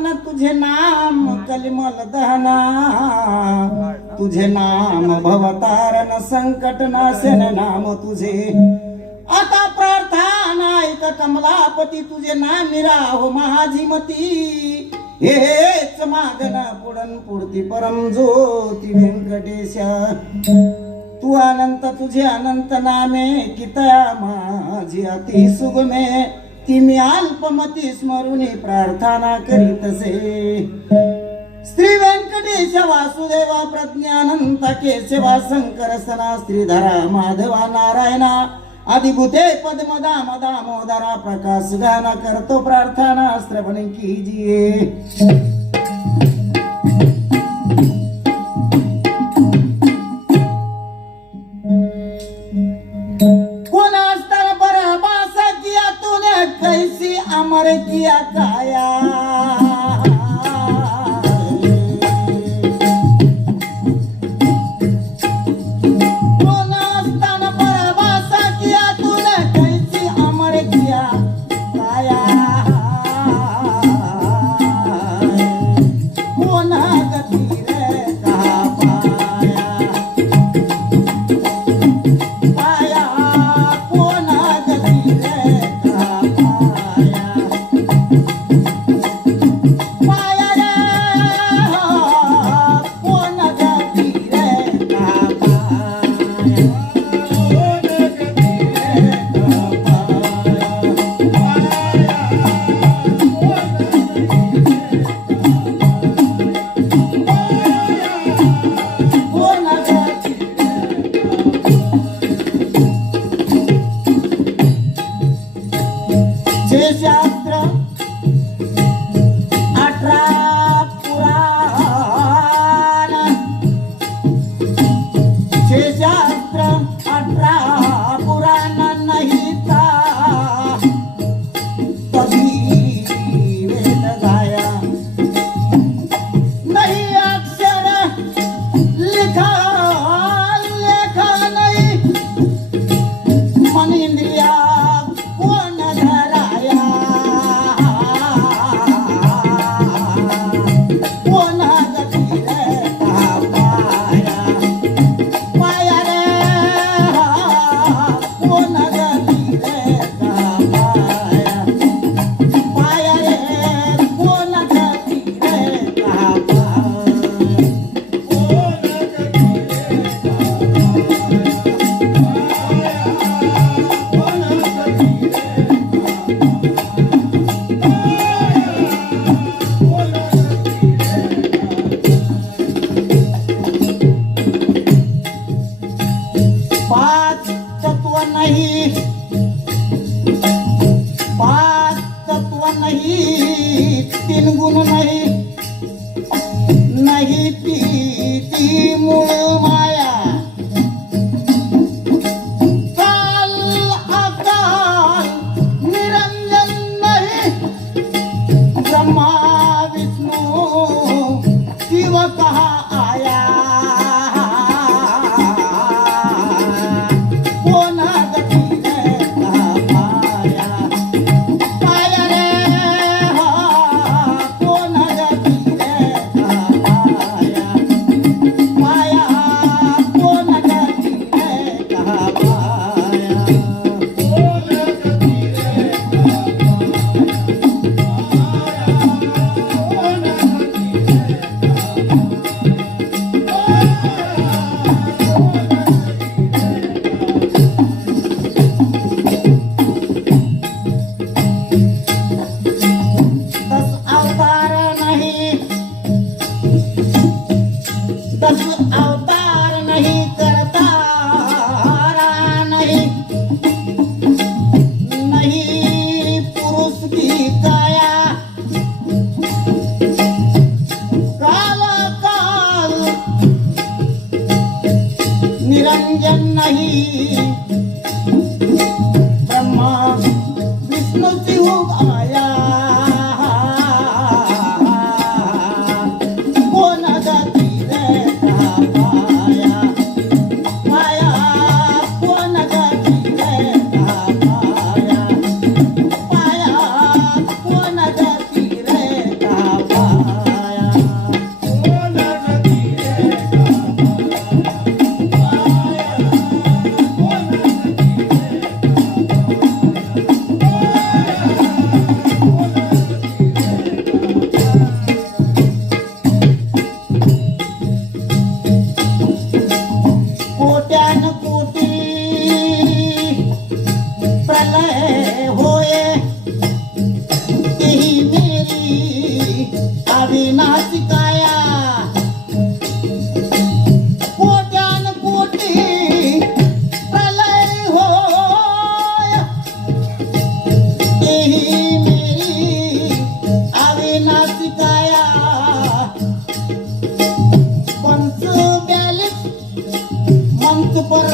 पावन तुझे नाम कलिमल दहना, तुझे नाम भवतारण संकट नाशन नाम तुझे। आता प्रार्थना ऐक कमलापती, तुझे नाम राहो माझी मती। हेच मागना पुढन पुढती परम ज्योती व्यंकटेशा। तू अनंत तुझे अनंत नामे, कितया माझी अति सुगमे। ती मी अल्पमती स्मरुनी प्रार्थना करीतसे। श्री व्यंकटेश वासुदेव प्रज्ञानंत केशवा शंकर सना श्रीधरा माधवा नारायणा आदिभूते पद्मदा मदा मोदरा प्रकाश गाना करतो प्रार्थना श्रवण कीजिए। कैसी अमर किया काया, स्थान पर वास किया तूने, कैसी अमर किया काया। कौन गति रे कहा पाया, पाया कौन गति रे शास्त्र 18 पुराण, शास्त्र 18 पुराण नहीं था कभी वेद गाया। नहीं अक्षर लिखा लेखा नहीं, मन इंद्रिया तीन गुण नहीं, नहीं पीती मूळ माया। काल अकाल निरंजन नहीं, ब्रह्मा विष्णु शिव कहा आया। कौन गति रे कहा पाया, पाया रे अवतार नहीं करता नहीं, नहीं पुरुष की काया। काल काल निरंजन नहीं, ब्रह्मा विष्णु शिव आया। कौन गति रे अविनाशी काया कोट्यान कोटी प्रलय होय तेही मेरी अविनाशी काया 45 मंच पर